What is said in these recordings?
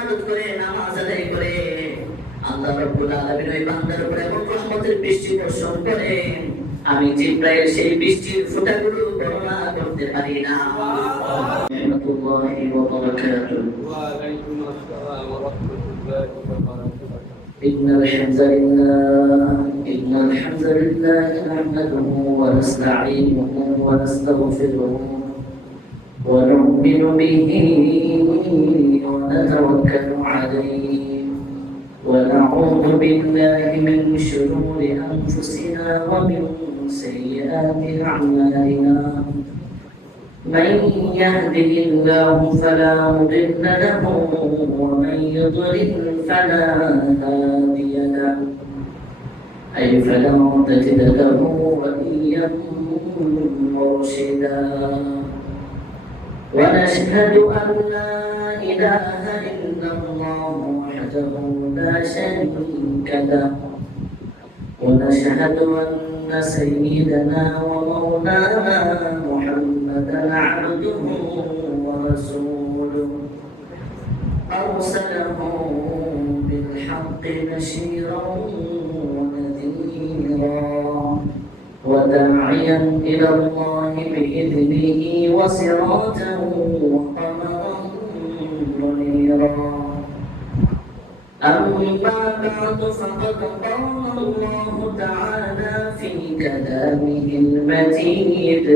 ইবাদত করে নামাজ আদায় করে আল্লাহ রাব্বুল আলামিন ওই বান্দার উপরে এমন রহমতের বৃষ্টি বর্ষণ করে আমি জিবরাইল সেই বৃষ্টির ফোঁটাগুলো বর্ণনা করতে পারি না। রাহমাতুল্লাহি ওয়া বারাকাতুহু। ওয়া আলাইকুম আসসালাম ওয়া রাহমাতুল্লাহি ওয়া বারাকাতুহু। إن الحمد لله نحمده ونستعينه ونستغفره ونؤمن به ونتوكل عليه ونعوذ بالله من شرور أنفسنا ومن سيئات أعمالنا من يهده الله فلا مضل له ومن يضلل فلا هادي له أي فلا تجد له وليا مرشدا ونشهد أن لا إله إلا الله وحده لا شريك له ونشهد أن سيدنا ومولانا محمدا عبده ورسوله أرسله بالحق بشيرا ونذيرا وداعيا إلى الله بإذنه وسراجا وقمرا منيرا أما بعد فقد قال الله تعالى في كلامه المجيد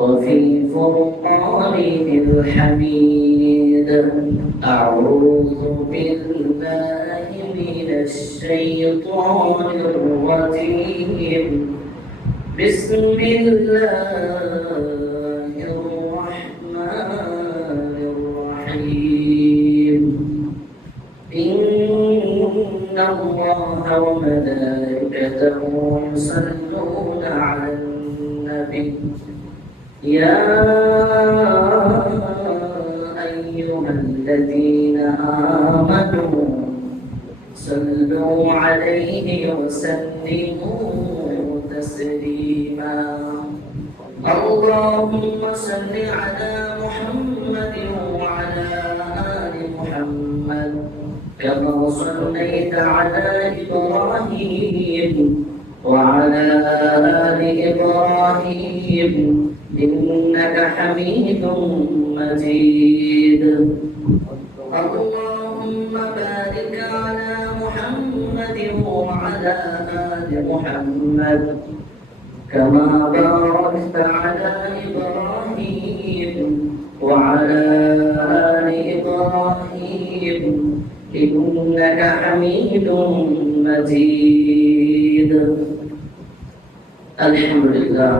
وفي فرقانه الحميد أعوذ بالله من الشيطان الرجيم بسم الله الرحمن الرحيم إن الله وملائكته يصلون على النبي يا أيها الذين آمنوا صلوا عليه وسلموا تسليما اللهم صل على محمد وعلى آل محمد كما صليت على إبراهيم وعلى آل إبراهيم إنك حميد مجيد اللهم بارك على محمد وعلى آل محمد كما باركت على إبراهيم وعلى آل إبراهيم إنك حميد مجيد الحمد لله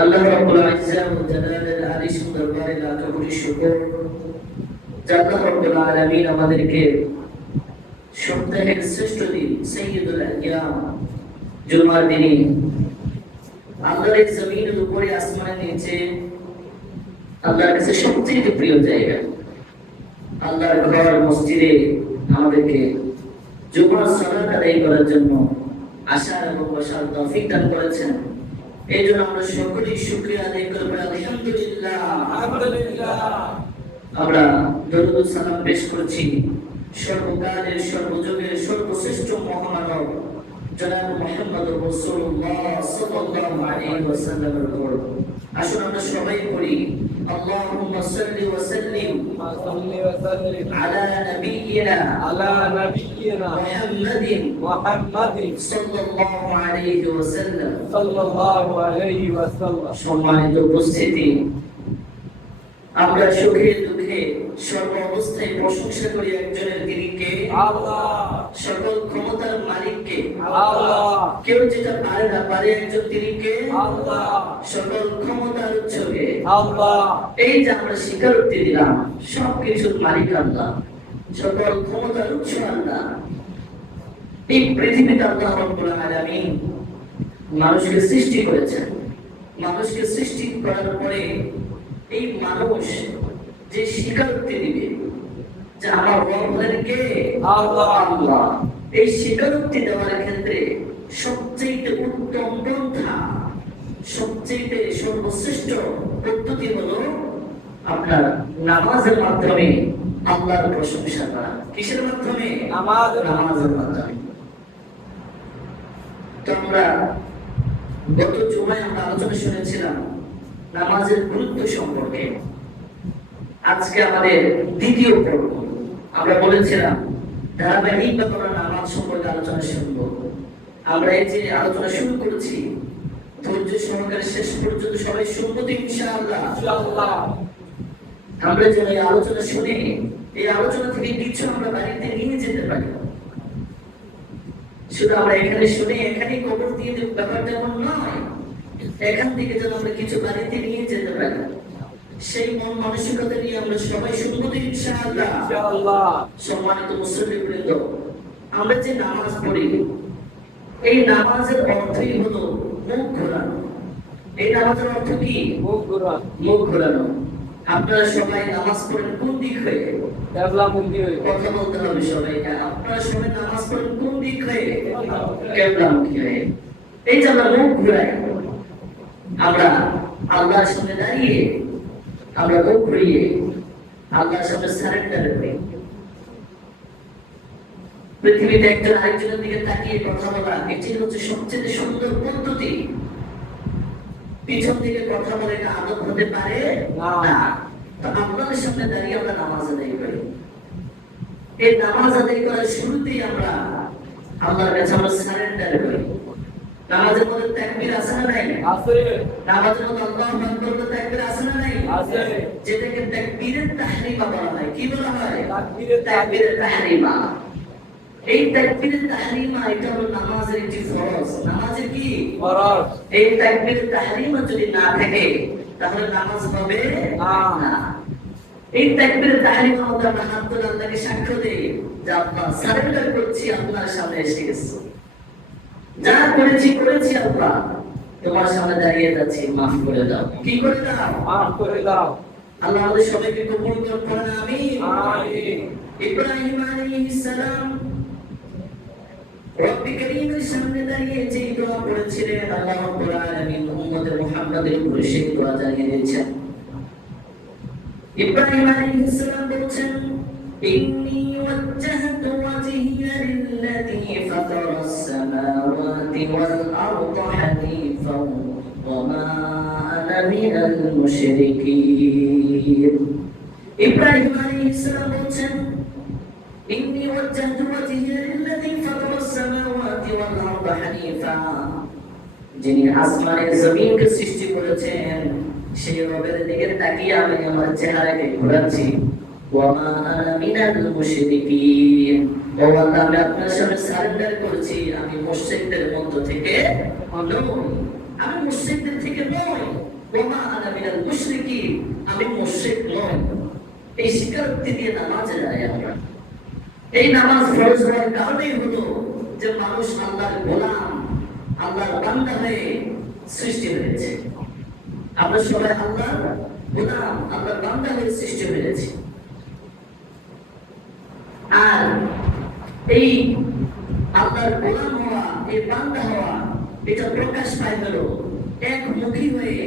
আল্লাহ রাব্বুল ইজ্জা ওয়া জালালের আরিশ দরবারে লাখ কোটি শুকর আল্লাহ রাব্বুল আলামিন আমাদেরকে সপ্তাহের শ্রেষ্ঠ দিন সাইয়্যিদুল আইয়াম জুমার দিনে আল্লাহর জমিনের উপরে আসমানের নিচে আল্লাহর কাছে সবচেয়ে প্রিয় জায়গা আল্লাহর ঘর মসজিদে আমাদেরকে জুমার সালাত আদায় করার জন্য আসার এবং বসার তৌফিক দান করেছেন। এই জন্য আমরা সকলেই শুকরিয়া আদায় করব আলহামদুলিল্লাহ। আমরা দরুদ ও সালাম পেশ করছি সর্বকালের সর্বযুগের সর্বশ্রেষ্ঠ মহামানব জনাব মুহাম্মদুর রাসূলুল্লাহ সাল্লাল্লাহু আলাইহি ওয়াসাল্লামের উপর। আসুন আমরা সবাই পড়ি আল্লাহুম্মা সাল্লি ওয়া সাল্লিম আলা নাবিয়িনা মুহাম্মাদিন সাল্লাল্লাহু আলাইহি ওয়াসাল্লাম। সম্মানিত উপস্থিতি, আমরা সুখে দুঃখে সর্ব অবস্থায় প্রশংসা করি একজনের, তিনি কে? আল্লাহ। সকল ক্ষমতার মালিক কে? আল্লাহ। কেউ যেটা পারে না পারে একজন, তিনি কে? আল্লাহ। সকল ক্ষমতার উৎস কে? আল্লাহ। এই যে আমরা স্বীকারোক্তি দিলাম সবকিছুর মালিক আল্লাহ, সকল ক্ষমতার উৎস আল্লাহ। এই পৃথিবীতে আল্লাহ রাব্বুল আলামিন মানুষকে সৃষ্টি করেছেন। মানুষকে সৃষ্টি করার পরে এই মানুষ যে স্বীকারোক্তি দিবে যে আমার রব হলেন কে? আল্লাহ। আল্লাহ। এই স্বীকারোক্তি দেওয়ার ক্ষেত্রে সবচেয়ে উত্তম পন্থা, সবচেয়ে সর্বশ্রেষ্ঠ পদ্ধতি হলো আপনার নামাজের মাধ্যমে আল্লাহর প্রশংসা করা। কিসের মাধ্যমে? নামাজের মাধ্যমে। তো আমরা গত জুমায় আমরা আলোচনা শুনেছিলাম নামাজের গুরুত্ব সম্পর্কে। আজকে আমাদের দ্বিতীয় পর্ব। আমরা বলেছিলাম ধারাবাহিকভাবে আমরা নামাজ সম্পর্কে আলোচনা শুনবো। আমরা এই যে আলোচনা শুরু করেছি ধৈর্য সহকারে শেষ পর্যন্ত সবাই শুনবো তো ইনশাআল্লাহ। আমরা যেন এই আলোচনা শুনে এই আলোচনা থেকে কিছু আমরা বাড়িতে নিয়ে যেতে পারি। শুধু আমরা এখানে শুনে এখানেই কবর দিয়ে দেব, ব্যাপারটা এমন নয়। এখান থেকে যেন আমরা কিছু বাড়িতে নিয়ে যেতে পারি, সেই মন মানসিকতা নিয়ে আমরা সবাই শুনবো তো ইনশাআল্লাহ। সম্মানিত মুসলিমবৃন্দ, আমরা যে নামাজ পড়ি এই নামাজের অর্থই হলো মুখ ঘোরানো। এই নামাজের অর্থ কি? মুখ ঘোরানো। আপনারা সবাই নামাজ পড়েন কোন দিক হয়ে? কথা বলতে হবে সবাইকে। আপনারা সবাই নামাজ পড়েন কোন দিক হয়ে? কিবলামুখী হয়ে। এই যে আমরা মুখ ঘুরাই, আমরা আল্লাহর সামনে দাঁড়িয়ে আমরা মুখ ঘুরিয়ে আল্লাহর সামনে সারেন্ডার করি। পৃথিবীতে একজন আরেকজনের দিকে তাকিয়ে কথা বলা, এটি হচ্ছে সবচেয়ে সুন্দর পদ্ধতি। পিছন থেকে কথা বলে এটা আদব হতে পারে না। তো আল্লাহর সামনে দাঁড়িয়ে আমরা নামাজ আদায় করি। এই নামাজ আদায় করার শুরুতেই আমরা আল্লাহর কাছে আমরা সারেন্ডার করি। নামাজের মধ্যে তাকবীর আছে না নাই? আছে। নামাজের মধ্যে আল্লাহু আকবার বলতে তাকবীর আছে না নাই? আছে। যেটাকে তাকবীরের তাহরিমা বলা হয়। কি বলা হয়? তাকবীরের তাহরিমা। এই তাকবীরের তাহরিমা এটা হলো নামাজের একটি ফরজ। নামাজের কি ফরজ? এই তাকবীরের তাহরিমা যদি না থাকে তাহলে নামাজ হবে না। এই তাকবীরের তাহরিমা মধ্যে আমরা হাত তুলে আল্লাহকে সাক্ষ্য দেই যে আল্লাহ সারেন্ডার করছি, আপনার সামনে এসে গেছি, যা করেছি করেছি আল্লাহ, তোমার সামনে দাঁড়িয়ে যাচ্ছি, মাফ করে দাও। কি করে দাও? মাফ করে দাও। আল্লাহ আমাদের সবাইকে কবুল করুন। আমিন। আমিন। ইব্রাহিম আলাইহিস সালাম রব্বি করিমের সামনে দাঁড়িয়ে যে দোয়া করেছিলেন, আল্লাহ রাব্বুল আলামিন উম্মতে মুহাম্মাদের উপর সেই দোয়া জানিয়ে দিয়েছেন। ইব্রাহিম আলাইহিস সালাম বলেছেন, ইন্নী ওয়াজ্জাহতু ওয়াজহিয়া লিল্লাযী ফাতারাস সামাওয়াতি ওয়াল আরদা হানিফান ওয়া মা আনা মিনাল মুশরিকিন। ইব্রাহিম আলাইহিস সালাম বলেছেন, ইন্নী ওয়াজ্জাহতু ওয়াজহিয়া লিল্লাযী ফাতারাস সামাওয়াতি ওয়াল আরদা হানিফা, যিনি আসমানের জমিনকে সৃষ্টি করেছেন সেই রবের দিকে তাকিয়ে আমি আমার চেহারাকে ঘোরাচ্ছি। ওয়া মা আনা মিনাল মুশরিকিন, ও আল্লাহ আমি আপনার সামনে সারেন্ডার করেছি, আমি মুশরিকদের মধ্য থেকে নই, আমি মুশরিকদের থেকে নই। ওয়া মা আনা মিনাল মুশরিকিন, আমি মুশরিক নই। এই স্বীকারোক্তি দিয়ে নামাজে দাঁড়াই আমরা। এই নামাজ ফরজ হওয়ার কারণেই হলো যে মানুষ আল্লাহর গোলাম, আল্লাহর বান্দা হয়ে সৃষ্টি হয়েছে। আমরা সবাই আল্লাহর গোলাম, আল্লাহর বান্দা হয়ে সৃষ্টি হয়েছে। আর এই আল্লাহর গোলাম হওয়া, এই বান্দা হওয়া, এটা প্রকাশ পায় হলো একমুখী হয়ে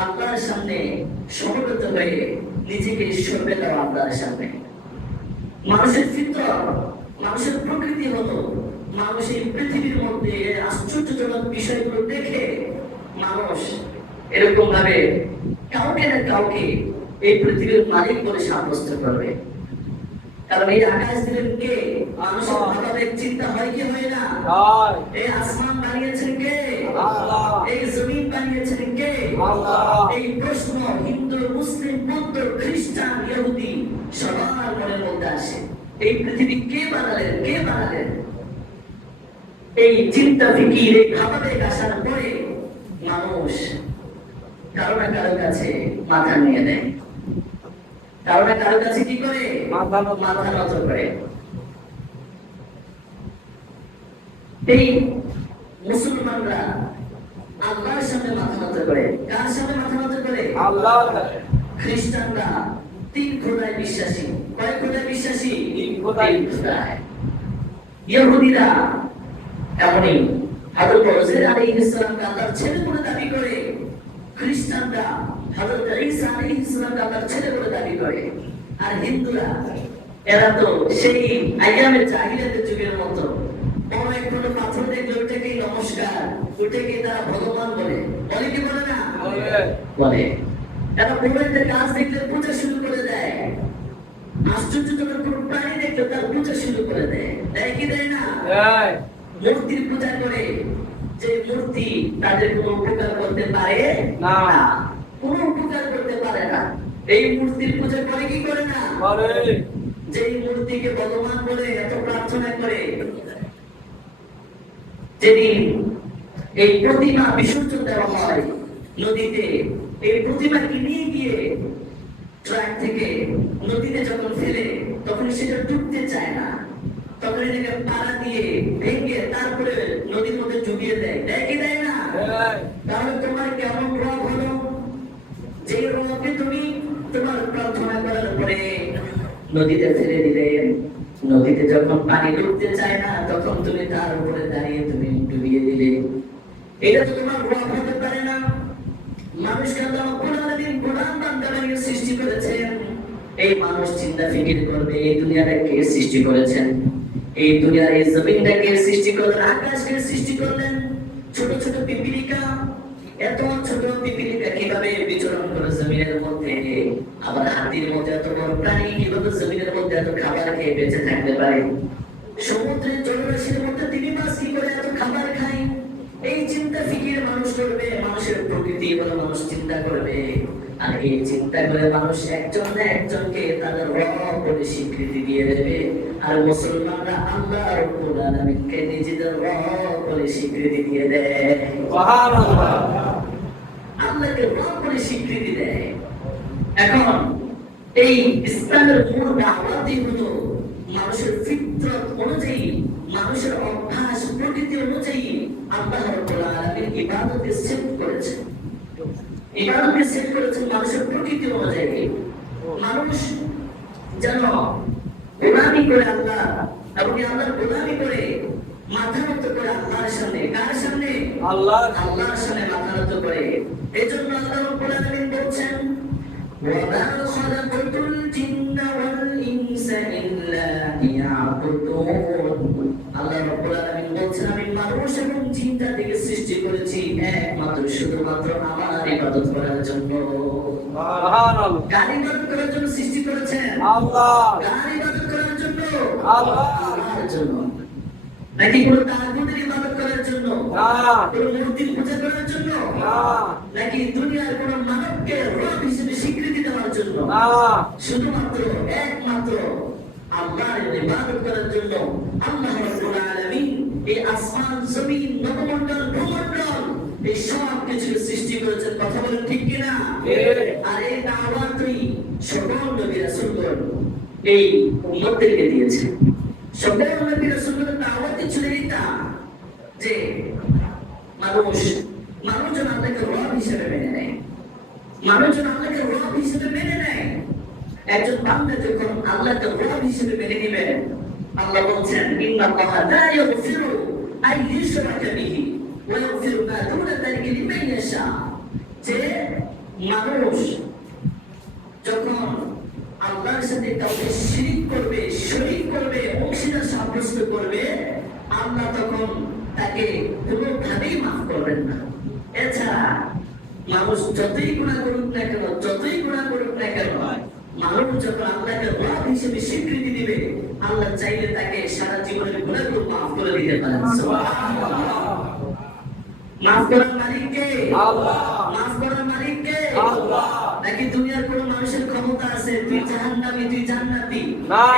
আল্লাহর সামনে সমবেত হয়ে নিজেকে সঁপে দেওয়া আল্লাহর সামনে। মানুষের ফিতরত, মানুষের প্রকৃতি হলো মানুষ এই পৃথিবীর মধ্যে আশ্চর্যজনক বিষয়গুলো দেখে মানুষ এরকম ভাবে কাউকে না কাউকে এই পৃথিবীর মালিক বলে সাব্যস্ত করবে। কারণ এই আকাশ দিলেন কে? মানুষের ভাবে চিন্তা হয় কি হয় না? এই আসমান বানিয়েছেন কে? আল্লাহ। এই জমিন বানিয়েছেন কে? আল্লাহ। এই প্রশ্ন হিন্দু, মুসলিম, বৌদ্ধ, খ্রিস্টান, ইহুদি সবার মনের মধ্যে আসে, এই পৃথিবী কে বানালেন? কে বানালেন? এই চিন্তা ফিকির, এই ভাবাবেগ আসার পরে মানুষ কারো না কারো কাছে মাথা নিয়ে দেয়, কারো না কারো কাছে কি করে? মাথা নত করে। এই মুসলমানরা আল্লাহর সামনে মাথা নত করে। কার সামনে মাথা নত করে? আল্লাহ। খ্রিস্টানরা তিন খোদায় বিশ্বাসী। কয় খোদায় বিশ্বাসী? তিন খোদায়। ইহুদিরা এমনই হযরত উযাইর আলাইহিস সালামকে আল্লাহর ছেলে বলে দাবি করে। খ্রিস্টানরা হযরত ঈসা আলাইহিস সালামকে আল্লাহর ছেলে বলে দাবি করে। আর হিন্দুরা এরা তো সেই আইয়ামের জাহিলিয়াতের যুগের মতো বড় এক কোনো পাথর দেখলে ওটাকেই নমস্কার, ওটাকেই তারা ভগবান বলে। বলে কি বলে না? বলে। এরা বড় একটা গাছ দেখলে পূজা শুরু করে দেয়। আশ্চর্যজনক কোনো প্রাণী দেখলে তার পূজা শুরু করে দেয়। দেয় কি দেয় না? মূর্তির পূজা করে, যে মূর্তি তাদের কোনো উপকার করতে পারে না, কোনো উপকার করতে পারে না। এই মূর্তির পূজা করে কি করে না? যে মূর্তিকে ভগবান বলে এত প্রার্থনা করে, যেদিন এই প্রতিমা বিসর্জন দেওয়া হয় নদীতে, এই প্রতিমাকে নিয়ে গিয়ে ট্রাক থেকে নদীতে যখন ফেলে তখন সেটা ডুবতে চায় না, তখন এটাকে পাড়া দিয়ে ভেঙে তারপরে নদীর মধ্যে ডুবিয়ে দেয়। দেয় কি দেয় না? তাহলে তোমার কেমন রব হলো, যে রবকে তুমি তোমার প্রার্থনা করার পরে নদীতে ফেলে দিলেন, নদীতে যখন পানি ডুবতে চায় না তখন তুমি তার উপরে দাঁড়িয়ে তুমি ডুবিয়ে দিলে। এটা তো তোমার রব হতে পারে না। মানুষকে আল্লাহ কোরআনের গোলাম বান্দা বানিয়ে সৃষ্টি করেছেন। এই মানুষ চিন্তা ফিকির করবে এই দুনিয়াটা কে সৃষ্টি করেছেন, এই দুনিয়ার এই জমিনটা কে সৃষ্টি করলেন, আকাশকে সৃষ্টি করলেন। ছোট ছোট পিপিলিকা, এত ছোট পিপিলিকা কিভাবে বিচরণ করে জমিনের মধ্যে, আবার হাতির মধ্যে এত বড় প্রাণী কিভাবে জমিনের মধ্যে এত খাবার খেয়ে বেঁচে থাকতে পারে, সমুদ্রের জলরাশির মধ্যে তিনি মাছ কি করে এত খাবার খায়। এই চিন্তা ফিকির মানুষ করবে, মানুষের প্রকৃতি বলে মানুষ চিন্তা করবে। আর এই চিন্তা করে মানুষ একজন না একজনকে তাদের রব বলে স্বীকৃতি দিয়ে দেবে। আর মুসলমানরা আল্লাহ রাব্বুল আলামিনকে নিজেদের রব বলে স্বীকৃতি দিয়ে দেয়। সুবহানাল্লাহ। আল্লাহকে রব বলে স্বীকৃতি দেয়। এখন এই ইসলামের মূল দাওয়াতই হলো মানুষের ফিতরত অনুযায়ী, মানুষের অভ্যাস প্রকৃতি অনুযায়ী আল্লাহ রাব্বুল আলামিন ইবাদতকে সেট করেছেন। ইবাদতকে সেট করেছেন মানুষের প্রকৃতি অনুযায়ী। মানুষ যেন গোলামি করে আল্লাহ, এবং আল্লাহর গোলামি করে মাথা নত করে আল্লাহর সামনে, কার সামনে? আল্লাহর সামনে মাথা নত করে। এজন্য আল্লাহ রাব্বুল আলামিন বলছেন, ওয়া মা খালাকাতুল জিন্না ওয়াল ইনসা ইল্লা লিয়াবুদুন। আল্লাহ রাব্বুল আলামিন বলছেন, আমি মানুষ এবং জিন জাতিকে সৃষ্টি করেছি একমাত্র শুধুমাত্র আমার ইবাদত করার জন্য। সুবহানাল্লাহ। কার ইবাদত করার জন্য সৃষ্টি করেছেন? আল্লাহ। কার ইবাদত করার জন্য? আল্লাহর জন্য। নাকি কোনো তাগুতের ইবাদত করার জন্য? না। কোনো মূর্তির পূজা করার জন্য? না। নাকি দুনিয়ার কোনো মানবকে রব হিসেবে স্বীকৃতি দেওয়ার জন্য? না। শুধুমাত্র একমাত্র আল্লাহর ইবাদত করার জন্য আল্লাহ রাব্বুল আলামিন এই আসমান জমিন নবমণ্ডল ভূমণ্ডল এই সব কিছু সৃষ্টি করেছেন। কথা বলেন ঠিক কি না? আর এই দাওয়াতই সকল নবী রাসূলগণ এই উম্মতদেরকে দিয়েছেন। সকল নবী রাসূলগণের দাওয়াতই ছিল এটা, যে মানুষজন আল্লাহকে রব হিসেবে মেনে নেয়, মানুষজন আল্লাহকে রব হিসেবে মেনে নেয়। একজন বান্দা যখন আল্লাহকে রব হিসেবে মেনে নেবেন, আল্লাহ বলছেন, ইন্নাল্লাহা লা ইয়াগফিরু আন ইউশরাকা বিহি ওয়া ইয়াগফিরু মা দুনা যালিকা লিমান ইয়াশা। যে মানুষ যখন আল্লাহর সাথে কাউকে শিরিক করবে, শরীক করবে, অংশীদার সাব্যস্ত করবে, আল্লাহ তখন তাকে কোনোভাবেই মাফ করবেন না। এছাড়া মানুষ যতই গুনাহ করুক না কেন, যতই গুনাহ করুক না কেন, মানুষ যখন আল্লাহকে রব হিসেবে স্বীকৃতি দিবে, আল্লাহ চাইলে তাকে সারা জীবনের গুনাহগুলো মাফ করে দিতে পারেন। সুবহানাল্লাহ। মাফ করার মালিক কে? আল্লাহ। মাফ করার মালিক কে? আল্লাহ। নাকি দুনিয়ার কোন মানুষের ক্ষমতা আছে তুই জাহান্নামী তুই জান্নাতি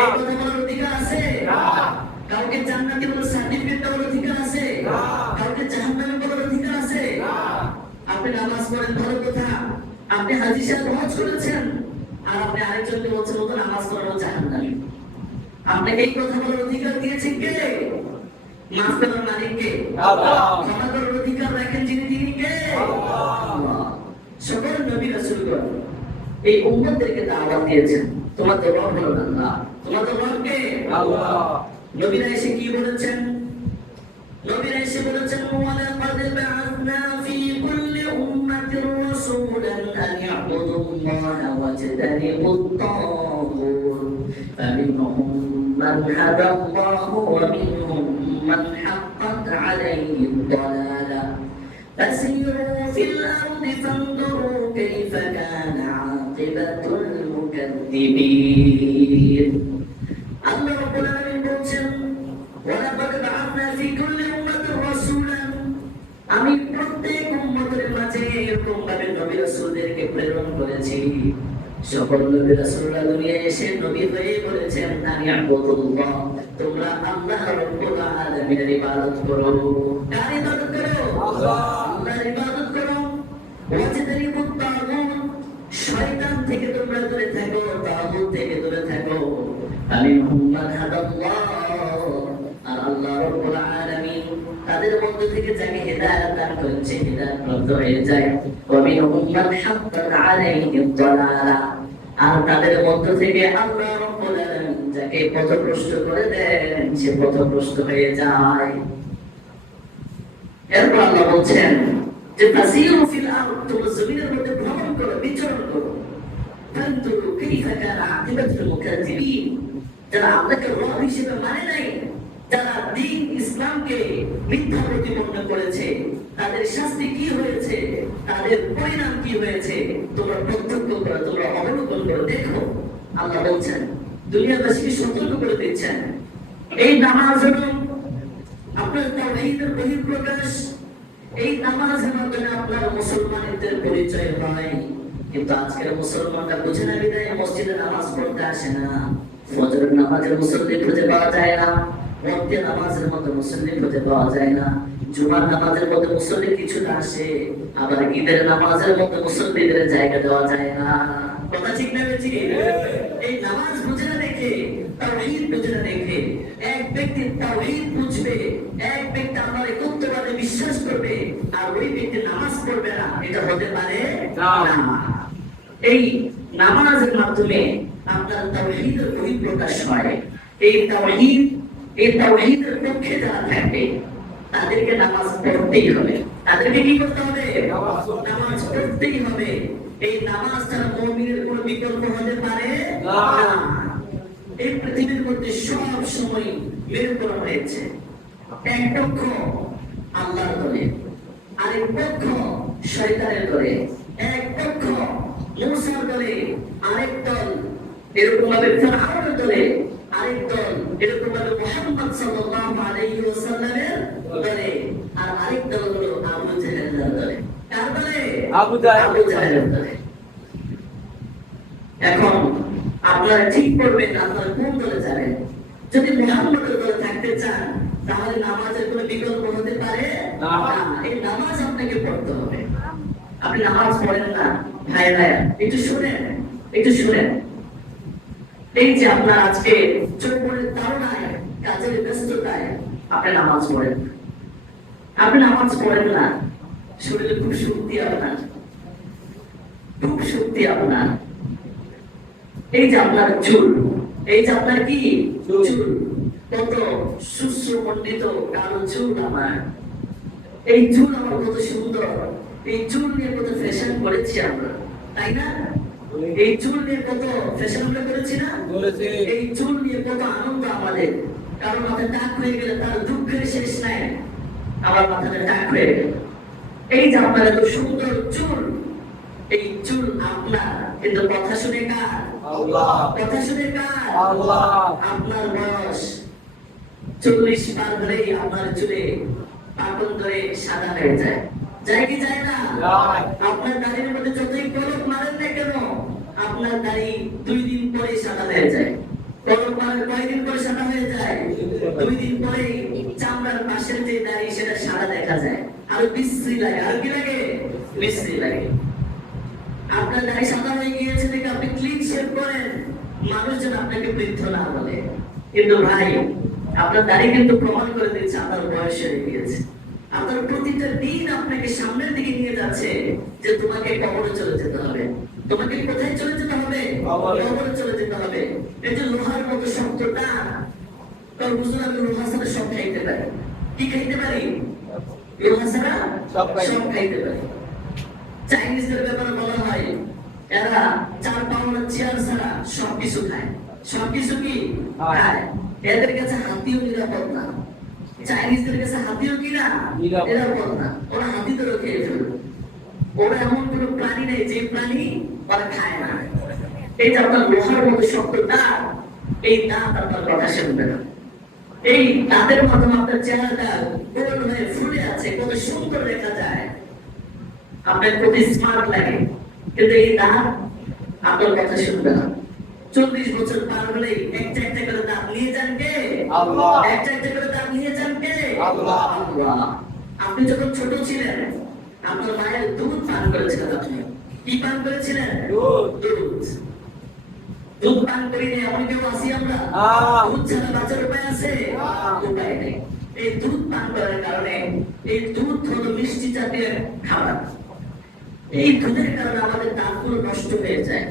এই কথা বলার অধিকার আছে? না। কাউকে জান্নাতি বলার সার্টিফিকেট দেওয়ার অধিকার আছে? না। কাউকে জাহান্নামী বলার অধিকার আছে? না। আপনি নামাজ পড়েন ভালো কথা, আপনি হাজী সাহেব হজ করেছেন, আর আপনি আরেকজনকে বলছেন ও তো নামাজ পড়ানো জাহান্নামী। আপনাকে এই কথা বলার অধিকার দিয়েছেন কে? মাফ করার মালিক কে? আল্লাহ। ক্ষমা করার অধিকার রাখেন যিনি, তিনি কে? আল্লাহ। সকল নবী রাসূলগণ এই উম্মতদেরকে দাওয়াত দিয়েছেন, তোমাদের রব হলো আল্লাহ। তোমাদের রব কে? আল্লাহ। নবীরা এসে কি বলেছেন? নবীরা এসে বলেছেন, ওয়ালাকাদ বা'আথনা ফি কুল্লি উম্মাতির রাসূলান আন ইয়া'বুদুল্লাহা ওয়াজতানিবুত তাগুত فمنهم من هدى الله ومنهم من حقت عليه الضلالة فسيروا في الأرض فانظروا كيف كان عاقبة المكذبين الله رب العالمين বলছেন ولقد بعثنا في كل أمة رسولا আমি প্রত্যেক উম্মতের মাঝে এরকম ভাবে নবী রাসূলদেরকে প্রেরণ করেছি সকল নবী রাসূলরা দুনিয়ায় এসে নবী হয়ে বলেছেন আমি আবুদুল্লাহ তোমরা আল্লাহ রাব্বুল আলামিনের ইবাদত করো কার ইবাদত করো আল্লাহর ইবাদত করো ওয়াজতানিবুত তাগুত শয়তান থেকে তোমরা দূরে থাকো তাগুত থেকে দূরে থাকো আমি মুহাম্মদ হাদাল্লাহ আর আল্লাহ রাব্বুল আলামিন তাদের মধ্য থেকে যাকে হেদায়েত দান করেছে হেদায়েত প্রাপ্ত হয়ে যায় ওয়ামিনহুম মান হাক্কাত আলাইহি দালালা আর তাদের মধ্য থেকে আল্লাহ রাব্বুল আলামিন যাকে পথভ্রষ্ট করে দেন সে পথভ্রষ্ট হয়ে যায় এরপর আল্লাহ বলছেন যে তাসিরু ফিল আরদ তোমরা জমিনের মধ্যে ভ্রমণ করো বিচরণ করো ফানতুরু কাইফা কানা আকিবাতুল মুকাজ্জিবিন যারা আল্লাহকে রব হিসেবে মানে নাই যারা দ্বীন ইসলামকে মিথ্যা প্রতিপন্ন করেছে তাদের শাস্তি কি হয়েছে তাদের পরিণাম কি হয়েছে তোমরা প্রত্যক্ষ করো তোমরা অবলোকন করো দেখো আল্লাহ বলছেন দুনিয়াবাসীকে সতর্ক করে দিচ্ছেন এই নামাজ হলো আপনার তাওহীদের বহিঃপ্রকাশ এই নামাজের মাধ্যমে আপনার মুসলমানদের পরিচয় হয় কিন্তু আজকের মুসলমানরা বুঝে না বিধায় মসজিদে নামাজ পড়তে আসে না ফজরের নামাজের মুসল্লি খুঁজে পাওয়া যায় না ওয়াক্তের নামাজের মধ্যে মুসল্লি খুঁজে পাওয়া যায় না জুমার নামাজের মধ্যে মুসল্লি কিছুটা আসে আবার ঈদের নামাজের মধ্যে মুসল্লিদের জায়গা দেওয়া যায় না কথা ঠিক না বেশি এই নামাজ বুঝে না দেখে তাওহীদ বুঝে না দেখে এক ব্যক্তি তাওহীদ বুঝবে এক ব্যক্তি আল্লাহর একত্ববাদে বিশ্বাস করবে আর ওই ব্যক্তি নামাজ পড়বে না এটা হতে পারে না এই নামাজের মাধ্যমে আপনার তাওহীদের বহিঃপ্রকাশ হয় এই তাওহীদের পক্ষে যারা থাকবে তাদেরকে নামাজ পড়তেই হবে তাদেরকে কি করতে হবে নামাজ পড়তেই হবে এই নামাজ ছাড়া মুমিনের কোনো বিকল্প হতে পারে না এই পৃথিবীর মধ্যে সব সময় বের করা হয়েছে এক পক্ষ আল্লাহর দলে আরেক পক্ষ শয়তানের দলে এক পক্ষ মুসার দলে আরেক দল এরকম ভাবে ফিরআউনের দলে আরেক দল এরকম ভাবে মুহাম্মদ সাল্লাল্লাহু আলাইহি ওয়াসাল্লামের দলে আর আরেক দল হলো আবু জাহেলের দলে কার দলে আবু জাহেলের দলে এখন আপনারা ঠিক করবেন আপনারা কোন দলে যাবেন যদি মুহাম্মদের দলে থাকতে চান তাহলে নামাজের কোনো বিকল্প হতে পারে না এই নামাজ আপনাকে পড়তে হবে আপনি নামাজ পড়েন না ভাইরা একটু শুনেন এই যে আপনার আজকে চোখের তাড়নায় কাজের ব্যস্ততায় আপনি নামাজ পড়েন না শরীরে খুব শক্তি আপনার এই যে আপনার চুল এই যে আপনার কি চুল কত সুশ্রমণ্ডিত কালো চুল আমার এই চুল আমার কত সুন্দর এই চুল নিয়ে কত ফ্যাশন করেছি আমরা তাই না এই চুল নিয়ে কত ফ্যাশন আমরা করেছি না এই চুল নিয়ে কত আনন্দ আমাদের কারণ মাথায় টাক হয়ে গেলে তার দুঃখের শেষ নাই আমার মাথাটা টাক হয়ে গেল এই যে আপনার এত সুন্দর চুল এই চুল আপনার কিন্তু কথা শুনে কার আল্লাহ কথা শুনে কার আল্লাহ আপনার বয়স 40 পার হলেই আপনার চুলে পাকন ধরে সাদা হয়ে যায় কি যায় না আপনার দাড়ির মধ্যে যতই কলম মারেন না কেন আপনার দাড়ি 2 দিন পরে সাদা হয়ে যায় কলম মারার কয়দিন পরে সাদা হয়ে যায় 2 দিন পরে চামড়ার পাশের যে দাড়ি সেটা সাদা দেখা যায় আর বিশ্রী লাগে আর কি লাগে বিশ্রী লাগে আপনার দাড়ি সাদা হয়ে গিয়েছে দেখে আপনি ক্লিন শেভ করেন মানুষ যেন আপনাকে বৃদ্ধ না বলে কিন্তু ভাই আপনার দাড়ি কিন্তু প্রমাণ করে দিচ্ছে আপনার বয়স হয়ে গিয়েছে আপনার প্রতিটা দিন আপনাকে সামনের দিকে নিয়ে যাচ্ছে যে তোমাকে কবরে চলে যেতে হবে তোমাকে কোথায় চলে যেতে হবে কবরে চলে যেতে হবে এই যে লোহার মতো শক্তটা তার বুঝুন আমি লোহা ছাড়া সব খাইতে পারি কি খাইতে পারি লোহা ছাড়া সব খাইতে পারি চাইনিজদের ব্যাপারে বলা হয় এরা 4 পাউন্ড চেয়ার ছাড়া সবকিছু খায়। সবকিছু কি খায়। এদের কাছে হাতিও নিরাপদ না। চাইনিজদের কাছে হাতিও কি না নিরাপদ না। ওরা হাতি তো খেয়ে ফেলবে। ওরা এমন কোন প্রাণী নেই যে প্রাণী ওরা খায় না। এই যে আপনার লোহার মতো শক্ত দাঁত, এই দাঁত আপনার কথা শুনবে না। এই দাঁতের মাধ্যমে আপনার চেহারাটা গোল হয়ে ফুলে আছে, কত সুন্দর দেখা যায়, আপনার কত স্মার্ট লাগে, কিন্তু এই দাঁত আপনার কথা শুনবে না। 40 বছর পার হলেই একটা একটা করে দাঁত নিয়ে যান কে? আল্লাহ। একটা একটা করে দাঁত নিয়ে যান কে? আল্লাহ। আপনি যখন ছোট ছিলেন আপনার মায়ের দুধ পান করেছিলেন। আপনি কি পান করেছিলেন? দুধ। দুধ পান করিনি এমন কেউ আছি আমরা? দুধ ছাড়া বাঁচার উপায় আছে? উপায় নেই। এই দুধ পান করার কারণে, এই দুধ হলো মিষ্টি জাতীয় খাবার, এই দুধের কারণে আমাদের দাঁতগুলো নষ্ট হয়ে যায়।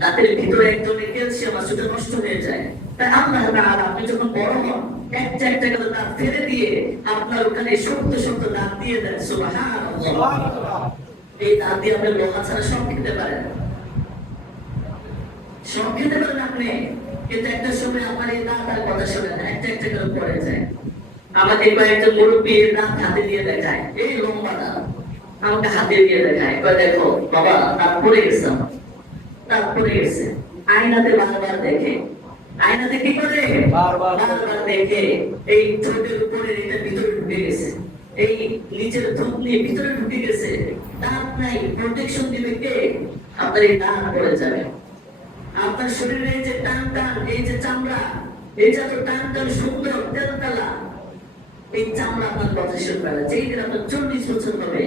দাঁতের ভিতরে এক ধরনের ক্যালসিয়াম আছে, সেটা নষ্ট হয়ে যায়। তাই আল্লাহ তাআলা আপনি যখন বড় হন একটা একটা করে দাঁত ফেলে দিয়ে আপনার ওখানে শক্ত শক্ত দাঁত দিয়ে দেন। সুবহানাল্লাহ। এই দাঁত দিয়ে আপনি লোহা ছাড়া সব খেতে পারেন, সব খেতে পারেন আপনি, কিন্তু একটা সময় আপনার এই দাঁত আর কথা শোনে না, একটা একটা করে পড়ে যায়। আমাকে কয়েকজন মুরব্বী দাঁত হাতে দিয়ে দেখায়, এই লম্বা দাঁত আমাকে হাতে দিয়ে দেখায়, দেখো বাবা দাঁত পড়ে গেছে, আমার দাঁত পড়ে গেছে। আয়নাতে বারবার দেখে, আয়নাতে কি করে বারবার দেখে এই ঠোঁটের উপরে এটা ভিতরে ঢুকে গেছে, এই নিচের ঠোঁট নিয়ে ভিতরে ঢুকে গেছে, দাঁত নাই, প্রোটেকশন দিবে কে? আপনার এই দাঁত পড়ে যাবে। আপনার শরীরে এই যে টান টান, এই যে চামড়া, এই যে টান টান সুন্দর তেলতেলা, এই চামড়া আপনার কথা শুনবে না। যেই দিন আপনার 40 বছর হবে,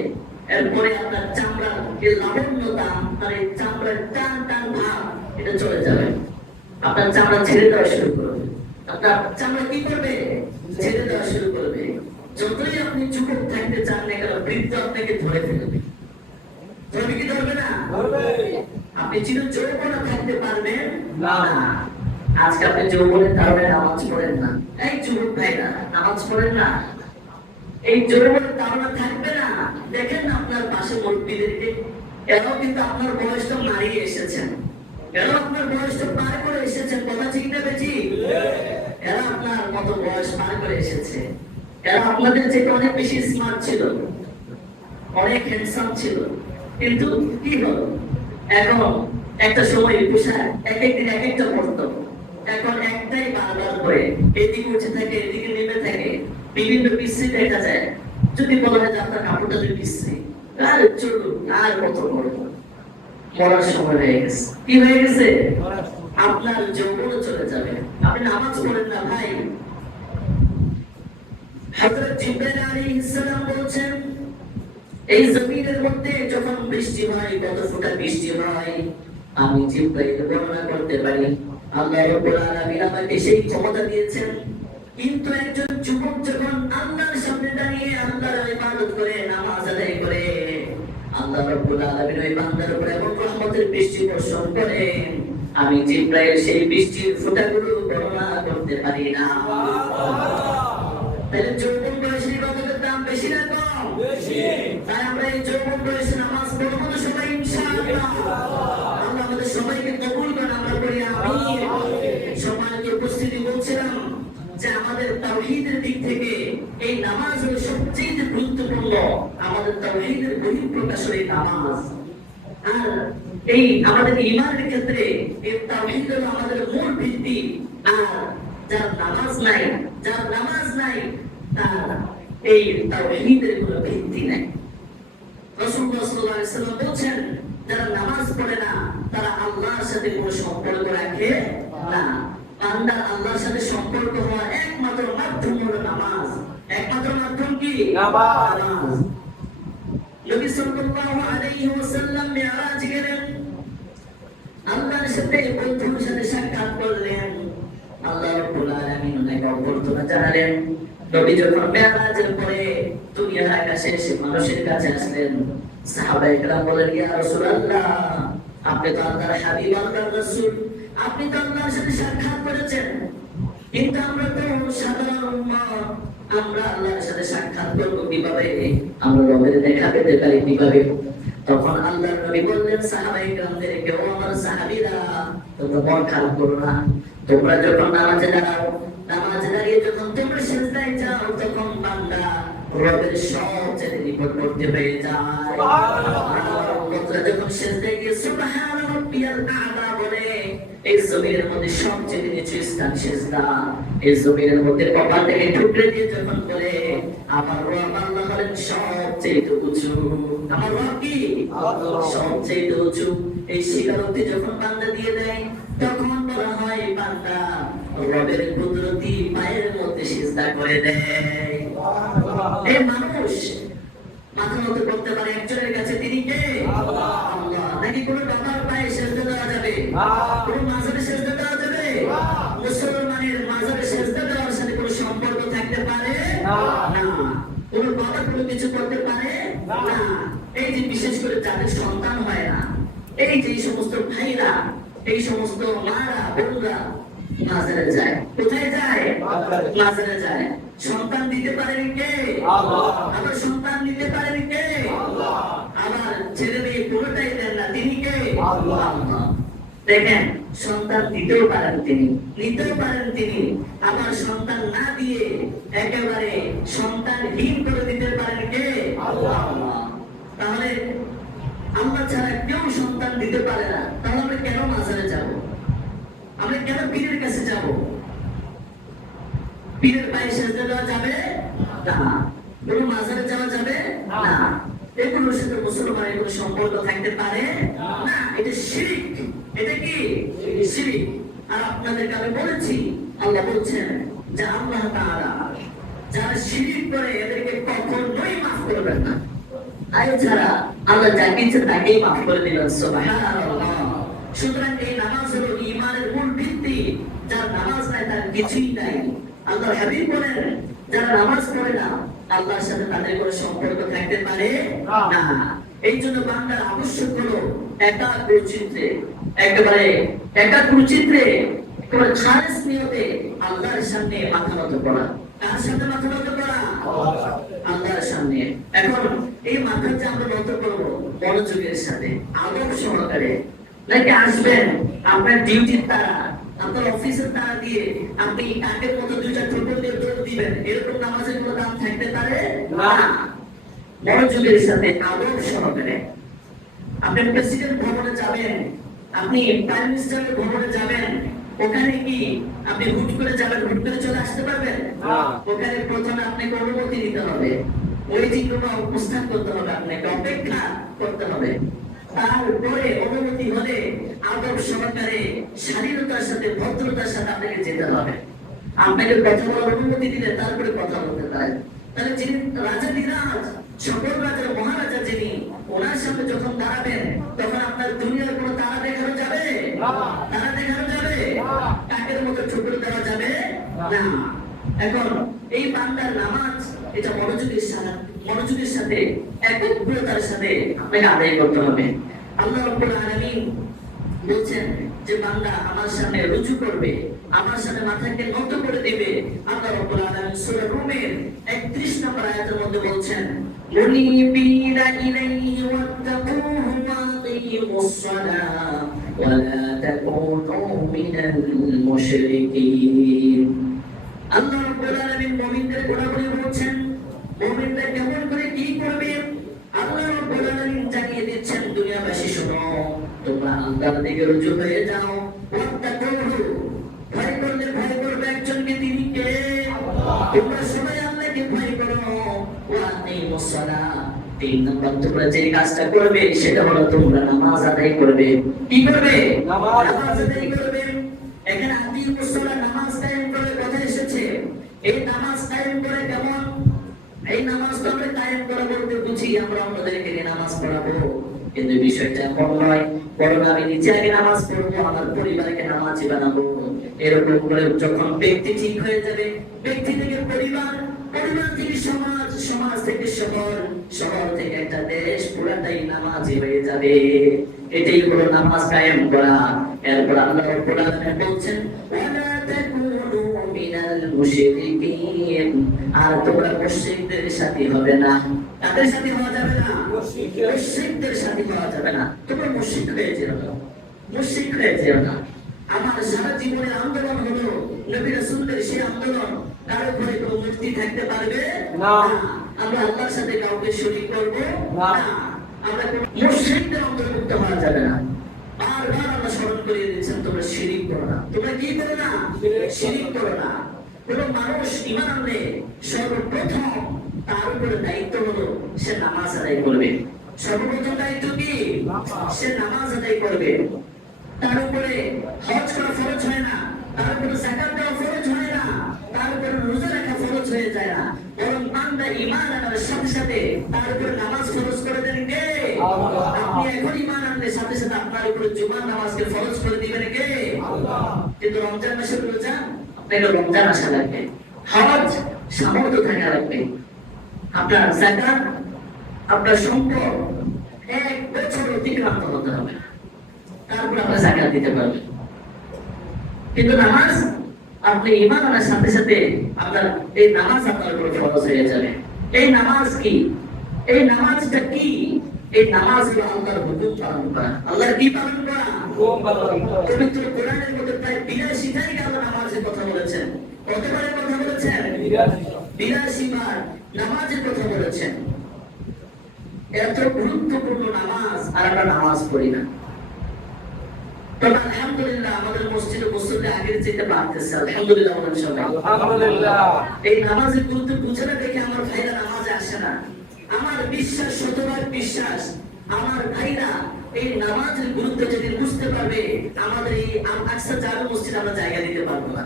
এরপরে আপনার চামড়ার যে লাবণ্যতা, আপনার এই চামড়ার টান টান ভাব, এটা চলে যাবে। আপনার চামড়া ছেড়ে দেওয়া শুরু করবে। আপনার চামড়া কি করবে? ছেড়ে দেওয়া শুরু করবে। যতই আপনি যুবক থাকতে চান না কেন, বৃদ্ধ আপনাকে ধরে ফেলবে। ধরবে কি ধরবে না? আপনি চির যৌবনে থাকতে পারবেন না। আজকে আপনি যৌবনের কারণে নামাজ পড়েন না। এই যুবক ভাইরা নামাজ পড়েন না, এই যৌবনের কারণে থাকবে না। দেখেন না আপনার পাশে মুরব্বীদেরকে, এরাও কিন্তু আপনার বয়সটা মারিয়ে এসেছেন, এরা আপনার বয়সটা পার করে এসেছেন। কথা ঠিক না বেশি? এরা আপনার মতো বয়স পার করে এসেছে। এরা আপনাদের থেকে অনেক বেশি স্মার্ট ছিল, অনেক হ্যান্ডসাম ছিল, কিন্তু কি হলো? এখন একটা সময় পোশাক এক একদিন এক একটা পড়তো, এখন একটাই বারবার করে এদিকে উঠে থাকে, এদিকে নেমে থাকে, বিভিন্ন বিশ্রী দেখা যায়। যদি বলা হয় যে আপনার কাপড়টা যদি বিশ্রী, আর চলুন আর কত করবো, মরার সময় হয়ে গেছে। কি হয়ে গেছে? আপনার যৌবন চলে যাবে। আপনি নামাজ পড়েন না ভাই। হযরত জিবরাইল আলাইহিস সালাম বলেন, এই জমিনের মধ্যে যখন বৃষ্টি হয়, কত ফোঁটা বৃষ্টি হয় আমি জিবরাইল বর্ণনা করতে পারি। আল্লাহ রাব্বুল আলামিন আমাকে সেই ক্ষমতা দিয়েছেন। কিন্তু একজন যুবক যখন আল্লাহর সামনে দাঁড়িয়ে আল্লাহর ইবাদত করে, নামাজ আদায় করে, আল্লাহ রাব্বুল আলামিন ওই বান্দার উপর এমন রহমতের বৃষ্টি বর্ষণ করেন, আমি জিবরাইল সেই বৃষ্টির ফোঁটাগুলো বর্ণনা করতে পারি না। তাহলে যৌবন বয়সের ইবাদতের দাম বেশি না কম? বেশি। তাই আমরা এই যৌবন বয়সে নামাজ পড়বো না সবাই ইনশাআল্লাহ। আল্লাহ আমাদের সবাইকে কবুল করেন, আমরা বলি আমিন। সবাইকে উপস্থিতি বলছিলাম যে আমাদের তাওহীদের দিক থেকে এই নামাজ হলো সবচেয়ে গুরুত্বপূর্ণ। আমাদের তাওহীদের বহিঃপ্রকাশ এই নামাজ। আর এই আমাদের ঈমানের ক্ষেত্রে এই তাওহীদ হলো আমাদের মূল ভিত্তি। আর যার নামাজ নাই, যার নামাজ নাই, তার এই তাওহীদের কোনো ভিত্তি নাই। রাসূলুল্লাহ সাল্লাল্লাহু আলাইহি ওয়াসাল্লাম বলেছেন, যারা নামাজ পড়ে না তারা আল্লাহর সাথে কোনো সম্পর্ক রাখে না। বান্দা আল্লাহর সাথে সম্পর্ক হওয়ার একমাত্র মাধ্যম হলো নামাজ। একমাত্র মাধ্যম কি? নামাজ। নবী সাল্লাল্লাহু আলাইহি ওয়াসাল্লাম মিরাজ গেলেন, আল্লাহর সাথে বন্ধুর সাথে সাক্ষাৎ করলেন। আল্লাহ রাব্বুল আলামিন ওনাকে অভ্যর্থনা জানালেন। নবী যখন মিরাজের পরে দুনিয়ার আকাশে এসে মানুষের কাছে আসলেন, সাহাবায়ে কেরাম বললেন, ইয়া রাসূলুল্লাহ, আপনি তো আল্লাহর হাবিব, আল্লাহর রাসূল, আপনি তো আল্লাহর সাথে সাক্ষাৎ করেছেন, কিন্তু আমরা তো সাধারণ উম্মাহ, আমরা আল্লাহর সাথে সাক্ষাৎ করব কিভাবে? আমরা রবের দেখা পেতে পারি কিভাবে? তখন আল্লাহর নবী বললেন সাহাবায়ে কেরামদেরকে, ও আমার সাহাবীরা, তোমরা মন খারাপ করো না। তোমরা যখন নামাজে দাঁড়াও, নামাজে দাঁড়িয়ে যখন তোমরা সিজদায় যাও, তখন বান্দা রবের সবচেয়ে নিকটবর্তী হয়ে যায়। সুবহানাল্লাহ। যখন সিজদায় গিয়ে সুবহান রাব্বিয়াল আ'লা বলে, এই জমিনের মধ্যে সবচেয়ে নিচু স্থান সিজদা। এই জমিনের মধ্যে কপাল থেকে ঠুকরে দিয়ে যখন বলে, আমার রব আল্লাহ হলেন সবচেয়ে উঁচু। আমার রব কি? সবচেয়ে উঁচু। এই স্বীকারোক্তি যখন বান্দা দিয়ে দেয়, তখন বলা হয় বান্দা রবের কুদরতি পায়ের মধ্যে সিজদা করে দেয়। এই মানুষ মাথা নত করতে পারে একজনের কাছে, তিনি কে? আল্লাহ। নাকি কোনো বাবার পায়ে সিজদা দেওয়া যাবে? কোনো মাজারে সিজদা দেওয়া যাবে? মুসলমানের মাজারে সিজদা দেওয়ার সাথে কোনো সম্পর্ক থাকতে পারে না। কোনো বাবা কোনো কিছু করতে পারে না। এই যে বিশেষ করে যাদের সন্তান হয় না, এই যে সমস্ত ভাইরা, এই সমস্ত মারা বোনরা মাজারে যায়। কোথায় যায়? মাজারে যায়। সন্তান দিতে পারেন কে? আল্লাহ। আবার সন্তান দিতে পারেন কে? আল্লাহ। আবার ছেলে মেয়ে পুরোটাই দেন না, তিনি কে? আল্লাহ। দেখেন, সন্তান দিতেও পারেন তিনি, নিতেও পারেন তিনি। আবার সন্তান না দিয়ে একেবারে সন্তানহীন করে দিতে পারেন কে? আল্লাহ। তাহলে আমরা ছাড়া কেউ সন্তান দিতে পারে না, তাহলে আমরা কেন মাজারে যাব? আমরা কেন পীরের কাছে যাব? পীরের পায়ে সিজদা দেওয়া যাবে না, কোনো মাজারে যাওয়া যাবে না। এগুলোর সাথে মুসলমানের কোনো সম্পর্ক থাকতে পারে না। এটা শিরক। এটা কি? শিরক। আর আপনাদেরকে আমি বলেছি, আল্লাহ বলছেন যে আল্লাহ তাআলা যারা শিরক করে এদেরকে কখনোই মাফ করবেন না। এছাড়া আল্লাহ যাকে ইচ্ছে তাকেই মাফ করে দিবেন। সুবহানাল্লাহ। সুতরাং এই নামাজ হলো ঈমানের মূল ভিত্তি। যার নামাজ নাই তার কিছুই নাই। আল্লাহর হাবিব বলেন, যারা নামাজ পড়ে না, আল্লাহর সাথে তাদের কোনো সম্পর্ক থাকতে পারে না। এই জন্য বান্দার আবশ্যক হলো একাগ্রচিত্তে, একেবারে একাগ্রচিত্তে, একেবারে খালিস নিয়তে আল্লাহর সামনে মাথা নত করা। কার সামনে মাথা নত করা? আল্লাহর সামনে। এখন এই মাথা যে আমরা নত করবো মনোযোগের সাথে, আদব সহকারে, নাকি আসবেন আপনার ডিউটির তারা, আপনার অফিসের তারা দিয়ে আপনি কাকের মতো দুইটা ঠোকর দিয়ে দৌড় দিবেন, এরকম নামাজের কোনো দাম থাকতে পারে না। মনোযোগের সাথে, আদব সহকারে। আপনি প্রেসিডেন্ট ভবনে যাবেন, আপনি প্রাইম মিনিস্টারের ভবনে যাবেন, ওখানে কি আপনি হুট করে যাবেন, হুট করে চলে আসতে পারবেন? ওখানে প্রথমে আপনাকে অনুমতি নিতে হবে, ওই চিহ্নটা উপস্থান করতে হবে, আপনাকে অপেক্ষা করতে হবে। তারপরে অনুমতি হলে আদব সহকারে স্বাধীনতার সাথে, ভদ্রতার সাথে আপনাকে যেতে হবে। আপনাকে কথা বলার অনুমতি দিলে তারপরে কথা বলতে পারেন। তাহলে যিনি রাজাধিরাজ, সকল রাজার মহারাজা যিনি, ওনার সামনে যখন দাঁড়াবেন, তখন আপনার দুনিয়ার কোনো তারা দেখানো যাবে? তারা দেখানো যাবে? কাকের মতো ঠুকর দেওয়া যাবে না। এখন এই বান্দার নামাজ, এটা মনোযোগের সাথে একগ্রতার সাথে আপনাকে আদায় করতে হবে। আল্লাহ রাব্বুল আলামিন বলছেন যে বান্দা আমার সামনে রুজু করবে, আমার সামনে মাথাকে নত করে দিবে। আল্লাহ রাব্বুল আলামিন সূরা রুমের 31 নম্বর আয়াতের মধ্যে বলছেন, মুনিবিনা ইলাইহি ওয়াত্তাকুহু ওয়া আকিমুস সালাহ ওয়া লা তাকুনু মিনাল মুশরিকিন। আল্লাহ রাব্বুল আলামিন মুমিনদের গোড়াগুলি বলছেন, মুমিনরা কেমন করে কি করবে আল্লাহ রাব্বুল আলামিন জানিয়ে দিচ্ছেন। দুনিয়াবাসী শোনো, তোমরা আল্লাহর দিকে রুজু হয়ে যাও। ওয়াত্তাকুহু, ভয় করলে ভয় করবে একজনকে, তিনি কে? আল্লাহ। তোমরা সবাই আল্লাহকে ভয় করো। ওয়া আকিমুস সালাহ, 3 নম্বর তোমরা যে কাজটা করবে সেটা হলো তোমরা নামাজ আদায় করবে। কি করবে? নামাজ আদায় করবে। এখানে আকিমুস সালাহ, নামাজ কায়েম করে কথা এসেছে। এই নামাজ কায়েম করে কেমন? এই নামাজ তো আমরা কায়েম করা বলতে বুঝি আমরা অন্যদেরকে নিয়ে নামাজ পড়াবো, কিন্তু বিষয়টা এমন নয়। বরং আমি নিজে আগে নামাজ পড়বো, আমার পরিবারকে নামাজি বানাবো। এরকম করে যখন ব্যক্তি ঠিক হয়ে যাবে, ব্যক্তি থেকে পরিবার, পরিবার থেকে সমাজ, সমাজ থেকে শহর, শহর থেকে একটা দেশ, পুরাটাই নামাজি হয়ে যাবে। এটাই হলো নামাজ কায়েম করা। এরপর আল্লাহ রাব্বুল আলামিন বলছেন, ওয়ালা তাকুনু মিনাল মুশরিকিন, আর তোমরা মুশরিকদের সাথী হবে না। তাদের সাথে হওয়া যাবে না, মুশরিকদের সাথে হওয়া যাবে না। তোমরা মুশরিক হয়ে যেও না, মুশরিক হয়ে যেও না। আমার সারা জীবনের আন্দোলন হলো নবী রাসূলের সেই আন্দোলন। তার উপরে কোনো মূর্তি থাকতে পারবে না। আমরা আল্লাহর সাথে কাউকে শরীক করব না। আমরা মুশরিকদের অন্তর্ভুক্ত হওয়া যাবে না। বারবার আল্লাহ স্মরণ করিয়ে দিচ্ছেন, তোমরা শিরিক করো না। তোমরা কি করো না? শিরিক করো না। কোনো মানুষ ঈমান আনলে সর্বপ্রথম তার উপরে দায়িত্ব হলো সে নামাজ আদায় করবে। সর্বপ্রথম দায়িত্ব কি? সে নামাজ আদায় করবে। তার উপরে হজ করা ফরজ হয় না, তার উপরে যাকাত দেওয়া ফরজ হয় না, তার উপরে রোজা রাখা ফরজ হয়ে যায় না। বরং বান্দা ঈমান আনার সাথে সাথে তার উপরে নামাজ ফরজ করে দেন কে? আল্লাহ। আপনি এখন ঈমান আনলে সাথে সাথে আপনার উপরে জুমার নামাজকে ফরজ করে দিবেন কে? আল্লাহ। কিন্তু রমজান মাসের রোজা আপনাকে রমজান আসা লাগবে, হজ সামর্থ্য থাকা লাগবে, আপনার যাকাত, আপনার সম্পদ 1 বছর অতিক্রান্ত হতে হবে, তারপর আমরা যাকাত দিতে পারবো। কিন্তু নামাজ আপনি ঈমান আনার সাথে সাথে আপনার এই নামাজ আপনার উপর ফরজ হয়ে যাবে। এই নামাজ কি? এই নামাজটা কি? এই নামাজ হলো আল্লাহর হুকুম পালন করা। আল্লাহর কি পালন করা? হুকুম পালন করা। পবিত্র কোরআনের মধ্যে প্রায় 82 জায়গায় আল্লাহ নামাজের কথা বলেছেন। কতবারের কথা বলেছেন? 82 বার নামাজের কথা বলেছেন। এত গুরুত্বপূর্ণ নামাজ আর আমরা নামাজ পড়ি না। তবে আলহামদুলিল্লাহ আমাদের মসজিদে মুসল্লি আগের চেয়ে বাড়তেছে। আলহামদুলিল্লাহ বলেন সবাই আলহামদুলিল্লাহ। এই নামাজের গুরুত্ব বুঝে না দেখে আমার ভাইরা নামাজে আসে না। আমার বিশ্বাস, শতভাগ বিশ্বাস, আমার ভাইরা এই নামাজের গুরুত্ব যেদিন বুঝতে পারবে আমাদের এই আকসা জামে মসজিদ আমরা জায়গা দিতে পারবো না।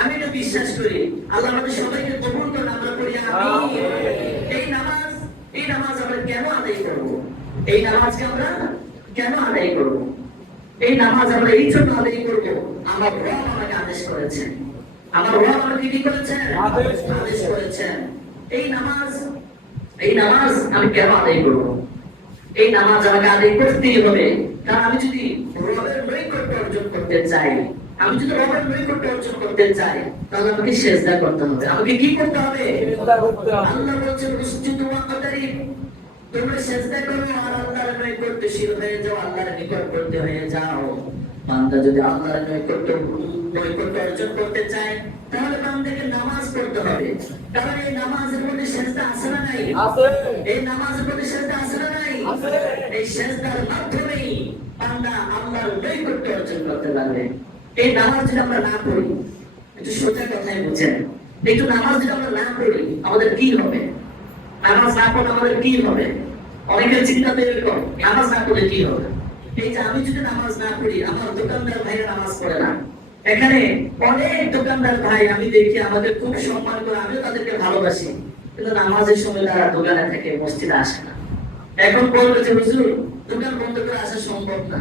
আমি এটা বিশ্বাস করি। আল্লাহ আমাদের সবাইকে কবুল করুন, আমরা পড়ি আমিন। এই নামাজ আমরা কেন আদায় করব? এই নামাজকে আমরা কেন আদায় করব? এই নামাজ আমরা এই জন্য আদায় করব, আমার রব আমাকে আদেশ করেছেন। আমার রব আমাকে কি করেছেন? আদেশ করেছেন। এই নামাজ আমি কেন আদায় করব? এই নামাজ আমাকে আদায় করতেই হবে। কারণ আমি যদি রবের নৈকট্য অর্জন করতে চাই, তাহলে আমাকে সিজদা করতে হবে। আমাকে কি করতে হবে? আল্লাহ বলেছেন উসজুদু ওয়াকতারিব, তোমরা সিজদা করো আর আল্লাহর নৈকট্যশীল হয়ে যাও, আল্লাহর নিকটবর্তী হয়ে যাও। বান্দা যদি আল্লাহর নৈকট্য অর্জন করতে চায় তাহলে বান্দাকে নামাজ পড়তে হবে। কারণ এই নামাজের মধ্যে সিজদা আছে না নাই? আছে। এই নামাজের মধ্যে সিজদা আছে না নাই? আছে। এই সিজদার মাধ্যমেই বান্দা আল্লাহর নৈকট্য অর্জন করতে পারবে। এই নামাজ যদি আমরা না পড়ি, একটু সোজা কথাই বুঝেন, একটু নামাজ যদি আমরা না পড়ি আমাদের কি হবে? নামাজ না পড়লে আমাদের কি হবে? অনেকের চিন্তা তো এরকম, নামাজ না পড়লে কি হবে? এই যে আমি যদি নামাজ না পড়ি, আমার দোকানদার ভাইরা নামাজ পড়ে না। এখানে অনেক দোকানদার ভাই আমি দেখি আমাদের খুব সম্মান করে, আমিও তাদেরকে ভালোবাসি, কিন্তু নামাজের সময় তারা দোকানে থেকে মসজিদে আসে না। এখন বলবে যে হুজুর দোকান বন্ধ করে আসা সম্ভব না।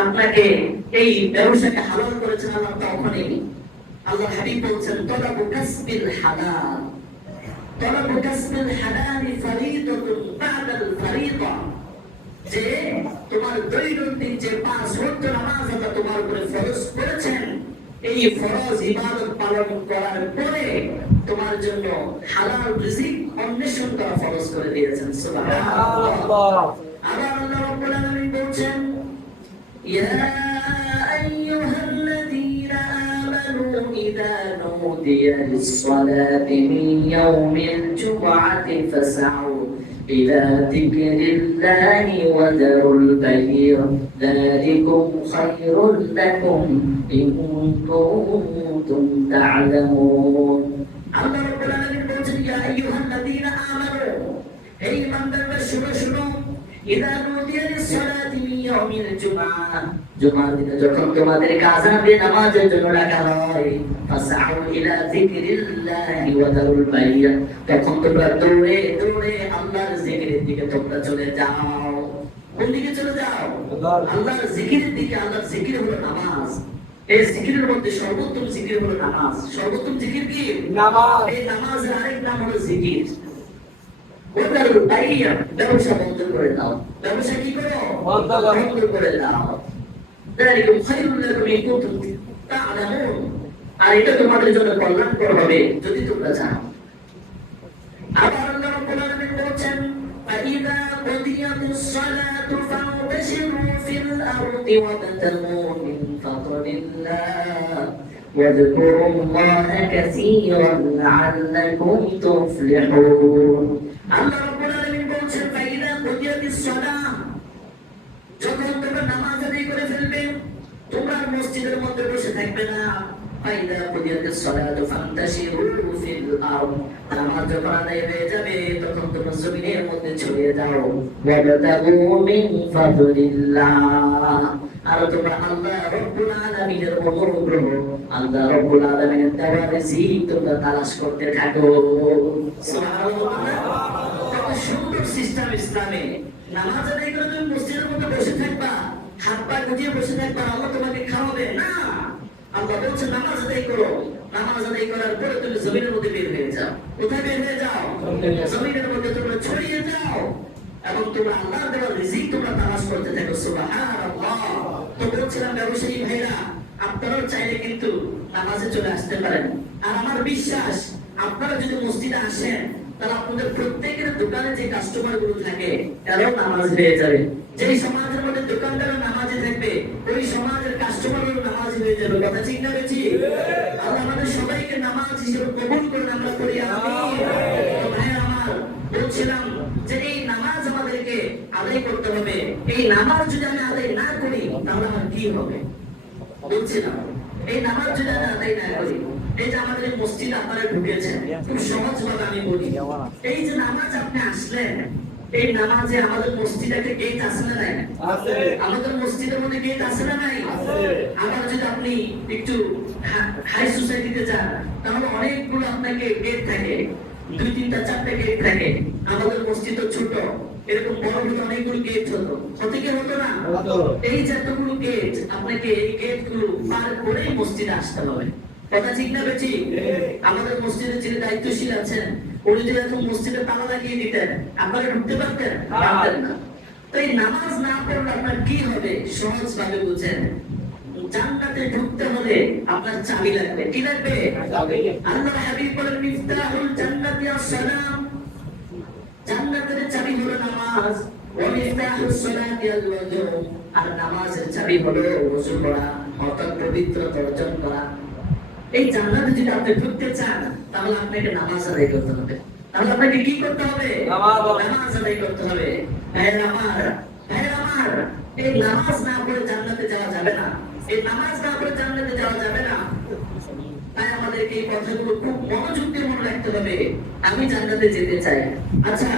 আপনাকে এই ব্যবসাকে হালাল করেছেন আল্লাহ তখনই। আল্লাহ হাবিব বলছেন তলাবু কাসবিল হালাল, তলাবু কাসবিল হালাল ফরিদাতুন বাদাল ফরিদা, যে তোমার দৈনন্দিন যে 5 ওয়াক্ত নামাজ আল্লাহ তোমার উপরে ফরজ করেছেন, এই ফরজ ইবাদত পালন করার পরে তোমার জন্য হালাল রিজিক অন্বেষণ করা ফরজ করে দিয়েছেন। সুবহানাল্লাহ। আবার আল্লাহ রাব্বুল আলামিন বলছেন يا أيها الذين آمنوا إذا نودي للصلاة من يوم الجمعة فاسعوا إلى ذكر الله وذروا البيع ذلكم خير لكم إن كنتم تعلمون. الله رب العالمين বলছেন يا أيها الذين آمنوا, এই ইমানদাররা শুনো, إذا نودي للصلاة من يوم الجمعة, জুমার দিনে যখন তোমাদেরকে আযান দিয়ে নামাজের জন্য ডাকা হয়, ফাসআউ ইলা যিকরিল্লাহি ওয়া দারুল বাইয়া, তখন তোমরা দৌড়ে আল্লাহর জিকিরের দিকে তোমরা চলে যাও। কোন দিকে চলে যাও? আল্লাহর জিকিরের দিকে। আল্লাহর জিকির হলো নামাজ। এই জিকিরের মধ্যে সর্বোত্তম জিকির হলো নামাজ। সর্বোত্তম জিকির কি? নামাজ। এই নামাজের আরেক নাম হলো জিকির। ব্যবসা বন্ধ করে দাও। ব্যবসা কি করো? বন্ধ করে দাও। আর এটা তোমাদের জন্য কল্যাণকর হবে যদি তোমরা জানো। আবার আল্লাহ রাব্বুল আলামিন الصلاة فانتشروا في الأرض وابتغوا من فضل الله واذكروا الله كثيرا لعلكم تفلحون আল্লাহ রাব্বুল আলামিন বলছেন ফাইদা কুদিয়াতিস সালাহ যখন তোমরা নামাজ আদায় করে ফেলবে তোমরা মসজিদের মধ্যে বসে থাকবে না ফাইদা কুদিয়াতিস সালাহ ফান্তাশিরু ফিল আরদ নামাজ যখন আদায় হয়ে যাবে তখন তোমরা জমিনের মধ্যে ছড়িয়ে যাও ওয়াবতাগু মিন ফাদলিল্লাহ আর তোমরা আল্লাহ রাব্বুল আলামিনের অনুগ্রহ আল্লাহ রাব্বুল আলামিনের দেওয়া রিজিক তোমরা তালাশ করতে থাকো সুবহানাল্লাহ কত সুন্দর সিস্টেম ইসলামে নামাজ আদায় করে তুমি মসজিদের মধ্যে বসে থাকবা হাত পা গুটিয়ে বসে থাকবা আল্লাহ তোমাকে খাওয়াবে না আল্লাহ বলছে নামাজ আদায় করো নামাজ আদায় করার পরে তুমি জমিনের মধ্যে বের হয়ে যাও কোথায় বের হয়ে যাও জমিনের মধ্যে তোমরা ছড়িয়ে যাও এবং তোমরা আল্লাহর দেওয়া রিজিক তোমরা তালাশ করতে থাকো সুবহানাল্লাহ তো বলছিলাম ব্যবসায়ী ভাইরা আপনারাও চাইলে কিন্তু নামাজে চলে আসতে পারেন আর আমার বিশ্বাস আপনারা যদি মসজিদে আসেন তাহলে আপনাদের প্রত্যেকের দোকানে যে কাস্টমার গুলো থাকে তারাও নামাজ হয়ে যাবে যেই সমাজের মধ্যে দোকানদারও নামাজে থাকবে ওই সমাজের কাস্টমারও নামাজ হয়ে যাবে কথা ঠিক না বেশি আল্লাহ আমাদের সবাইকে নামাজ হিসেবে কবুল করুন আমরা করি আমিন ভাই আমার বলছিলাম যে এই নামাজ আমাদেরকে আদায় করতে হবে এই নামাজ যদি আমি আদায় না করি তাহলে আমার কি হবে বলছিলাম এই নামাজ যদি আমি আদায় না করি এই যে আমাদের মসজিদ আপনারা ঢুকেছেন খুব সহজ ভাবে আমি বলি এই যে নামাজ আপনি আসলেন এই নামাজে আমাদের মসজিদে একটা গেট আছে না নাই আছে আমাদের মসজিদের মধ্যে গেট আছে না নাই আছে আবার যদি আপনি একটু হাই সোসাইটিতে যান তাহলে অনেকগুলো আপনাকে গেট থাকে দুই তিনটা চারটা গেট থাকে আমাদের মসজিদ তো ছোট এরকম বড় বড় অনেকগুলো গেট হতো কি হতো না এই যতগুলো গেট আপনাকে এই গেটগুলো পার করেই মসজিদে আসতে হবে কথা ঠিক না বেশি আমাদের মসজিদের যিনি দায়িত্বশীল আছেন উনি যদি এখন মসজিদে তালা লাগিয়ে দিতেন আপনারা ঢুকতে পারতেন পারতেন না তো এই নামাজ না পড়লে আপনার কি হবে সহজ ভাবে বুঝেন জান্নাতে ঢুকতে হলে আপনার চাবি লাগবে কি লাগবে আল্লাহ হাবিব বলেন মিফতাহুল জান্নাতি আস-সালাম জান্নাতের চাবি হলো নামাজ ওয়া মিফতাহুস সালাতি আল-ওযু আর নামাজের চাবি হলো ওযু করা অর্থাৎ পবিত্রতা অর্জন করা এই জান্নাতে যদি আপনি ঢুকতে চান তাহলে আপনাকে নামাজ আদায় করতে হবে তাহলে আপনাকে কি করতে হবে নামাজ আদায় করতে হবে ভাইরা আমার এই নামাজ না পড়ে জান্নাতে যাওয়া যাবে না এই নামাজ না পড়ে জান্নাতে যাওয়া যাবে না তাই আমাদেরকে এই কথাগুলো খুব মনোযোগ দিয়ে মনে রাখতে হবে আমি জান্নাতে যেতে চাই আচ্ছা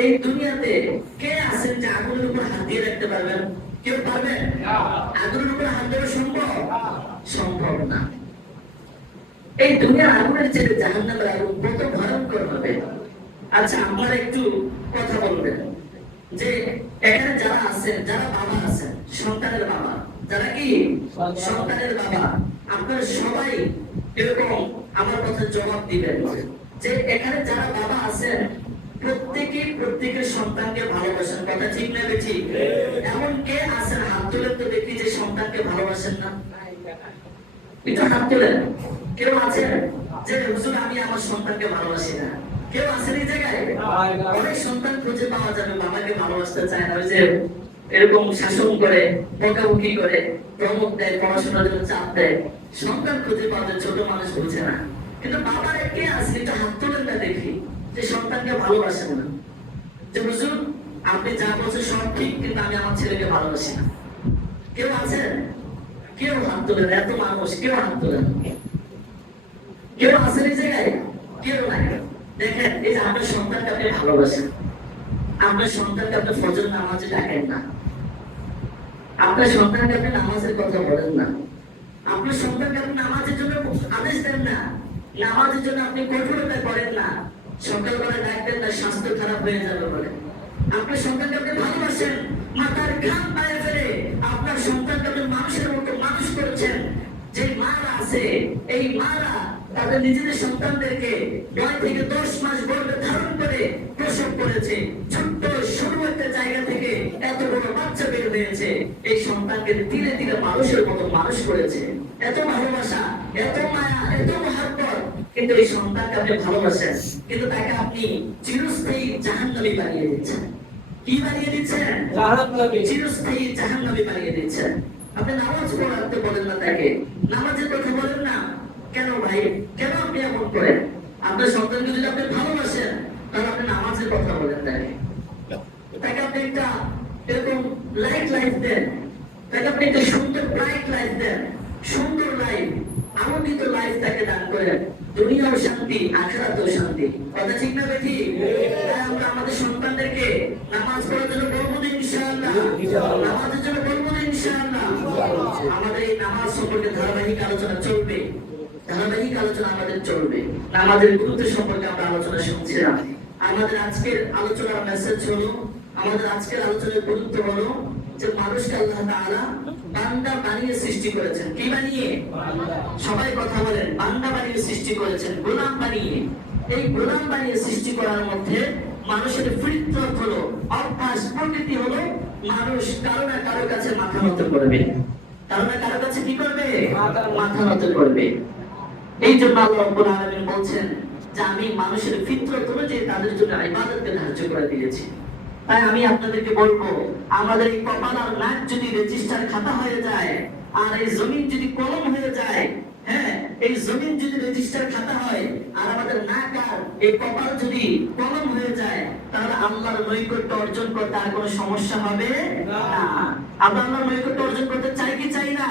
এই দুনিয়াতে কে আছেন যে আগুনের উপর হাত দিয়ে রাখতে পারবেন কেউ পারবেন আগুনের উপর হাত দেওয়া সম্ভব না এই দুনিয়ার আগুনের চেয়ে জাহান্নামের আগুন কত ভয়ঙ্কর হবে আচ্ছা আপনারা একটু কথা বলবেন যে এখানে যারা আছেন যারা বাবা আছেন সন্তানের বাবা যারা কি সন্তানের বাবা আপনারা সবাই এরকম আমার কথা জবাব দিবেন যে এখানে যারা বাবা আছেন প্রত্যেকের সন্তানকে ভালোবাসেন কথা ঠিক না বেশি এমন কে আছেন হাত তুলে তো দেখি যে সন্তানকে ভালোবাসেন না একটু হাত তুলেন কেউ আছেন যে হুজুর আমি আমার সন্তানকে ভালোবাসি না কেউ আছেন এই জায়গায় অনেক সন্তান খুঁজে পাওয়া যাবে বাবাকে ভালোবাসতে চায় না ওই যে এরকম শাসন করে বকাবকি করে প্রমোদ দেয় পড়াশোনার জন্য চাপ দেয় সন্তান খুঁজে পাওয়া যায় ছোট মানুষ বুঝে না কিন্তু বাবার কে আছে একটু হাত তুলেন না দেখি যে সন্তানকে ভালোবাসেন না যে হুজুর আপনি যা বলছেন সব ঠিক কিন্তু আমি আমার ছেলেকে ভালোবাসি না কেউ আছেন কেউ হাত তোলেন এত মানুষ কেউ হাত তোলেন কেউ আছেন এই জায়গায় কেউ নাই দেখেন এই যে আপনার সন্তানকে আপনি ভালোবাসেন আপনার সন্তানকে আপনি ফজর নামাজে ডাকেন না আপনার সন্তানকে আপনি নামাজের কথা বলেন না আপনার সন্তানকে আপনি নামাজের জন্য আদেশ দেন না নামাজের জন্য আপনি কঠোরতা করেন না সকালবেলা ডাকবেন না স্বাস্থ্য খারাপ হয়ে যাবে বলে আপনার সন্তানকে আপনি ভালোবাসেন মাথার ঘাম পায়ে ফেলে আপনার সন্তানকে আপনি মানুষের মতো মানুষ করেছেন যে মারা আছে এই মারা তাদের নিজেদের সন্তানদেরকে 9 থেকে 10 মাস গর্ভে ধারণ করে প্রসব করেছে ছোট্ট সরু একটা জায়গা থেকে এত বড় বাচ্চা বের হয়েছে এই সন্তানকে ধীরে ধীরে মানুষের মতো মানুষ করেছে এত ভালোবাসা এত মায়া এত মহব্বত কিন্তু এই সন্তানকে আপনি ভালোবাসেন কিন্তু তাকে আপনি চিরস্থায়ী জাহান্নামী বানিয়ে দিচ্ছেন কি বানিয়ে দিচ্ছেন? জাহান্নামী। চিরস্থায়ী জাহান্নামী বানিয়ে দিচ্ছেন। আপনি নামাজ পড়াতে বলেন না তাকে, নামাজের কথা বলেন না কেন ভাই? কেন আপনি এমন করেন? আপনার সন্তানকে যদি আপনি ভালোবাসেন তাহলে আপনি নামাজের কথা বলেন তাকে আপনি একটা এরকম লাইফ দেন, তাকে আপনি একটা সুন্দর ব্রাইট লাইফ দেন, সুন্দর লাইফ, আনন্দিত লাইফ তাকে দান করেন। দুনিয়াও শান্তি, আখিরাতেও শান্তি। কথা ঠিক না বেঠি? তাই আমরা আমাদের সন্তানদেরকে নামাজ পড়ার জন্য বলবো না ইনশাআল্লাহ, নামাজের জন্য বলবো না ইনশাআল্লাহ। আমাদের এই নামাজ সম্পর্কে ধারাবাহিক আলোচনা চলবে, ধারাবাহিক আলোচনা আমাদের চলবে। নামাজের গুরুত্ব সম্পর্কে আমরা আলোচনা শুনছিলাম। আমাদের আজকের আলোচনার মেসেজ হলো, আমাদের আজকের আলোচনার গুরুত্ব হলো যে মানুষকে আল্লাহ তাআলা বান্দা বানিয়ে সৃষ্টি করেছেন। কি বানিয়ে? সবাই কথা বলেন। বান্দা বানিয়ে সৃষ্টি করেছেন, গোলাম বানিয়ে। এই গোলাম বানিয়ে সৃষ্টি করার মধ্যে মানুষের ফিতরত হলো, অভ্যাস, প্রকৃতি হলো মানুষ কারো না কারো কাছে মাথা নত করবে। কারো না কারো কাছে কি করবে? মাথা নত করবে। এই জন্য আল্লাহ রাব্বুল আলামিন বলছেন যে আমি মানুষের ফিতরত অনুযায়ী তাদের জন্য ইবাদতকে ধার্য করে দিয়েছি। তাই আমি আপনাদেরকে বলবো, আমাদের এই কপাল আর নাক যদি রেজিস্টার খাতা হয়ে যায়, আর এই জমিন যদি কলম হয়ে যায়, হ্যাঁ, এই জমিন যদি রেজিস্টার খাতা হয়, আর আমাদের নাক আর এই কপাল যদি কলম হয়ে যায়, তাহলে আল্লাহর নৈকট্য অর্জন করতে আর কোনো সমস্যা হবে না। আমরা আল্লাহর নৈকট্য অর্জন করতে চাই কি চাই না?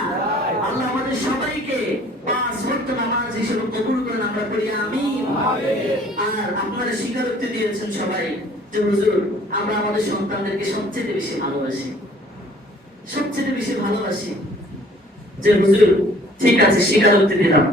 আল্লাহ আমাদের সবাইকে পাঁচ ওয়াক্ত নামাজ হিসেবে কবুল করেন, আমরা পড়ি আমিন। আর আপনারা স্বীকারোক্তি দিয়েছেন সবাই যে হুজুর, আমরা আমাদের সন্তানদেরকে সবচেয়ে বেশি ভালোবাসি, সবচেয়ে বেশি ভালোবাসি। যে হুজুর ঠিক আছে, স্বীকারোক্তি দিলাম।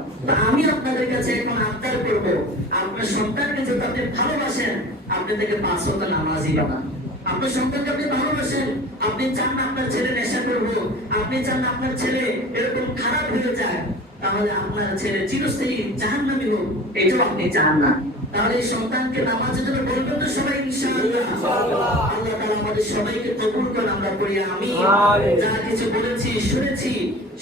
আমি আপনাদের কাছে এখন আবদার করবো, আপনার সন্তানকে যদি আপনি ভালোবাসেন, আপনি তাকে পাঁচ ওয়াক্ত নামাজই বানান। আপনার সন্তানকে আপনি ভালোবাসেন, আপনি চান না আপনার ছেলে নেশা করবো, আপনি চান না আপনার ছেলে এরকম খারাপ হয়ে যায়, তাহলে আপনার ছেলে চিরস্থায়ী জাহান্নামী হোক, এটাও আপনি চান না। তাহলে এই সন্তানকে নামাজের জন্য বলবেন তো সবাই ইনশাআল্লাহ। আল্লাহ তাআলা আমাদের সবাইকে কবুল করেন, আমরা পড়ি আমিন। যা কিছু বলেছি, শুনেছি,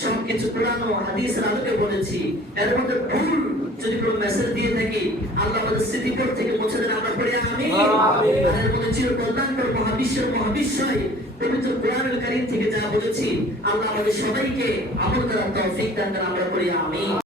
সবকিছু কোরআন ও হাদিসের আলোকে বলেছি। এর মধ্যে ভুল যদি কোনো মেসেজ দিয়ে থাকি, আল্লাহ আমাদের স্মৃতিপট থেকে মুছে দেন, আমরা পড়ি আমিন। আর এর মধ্যে চিরকল্যাণকর মহাবিশ্বয় পবিত্র কোরআনুল কারীম থেকে যা বলেছি, আল্লাহ আমাদের সবাইকে আমল করার তৌফিক দান করেন, আমরা পড়ি আমিন।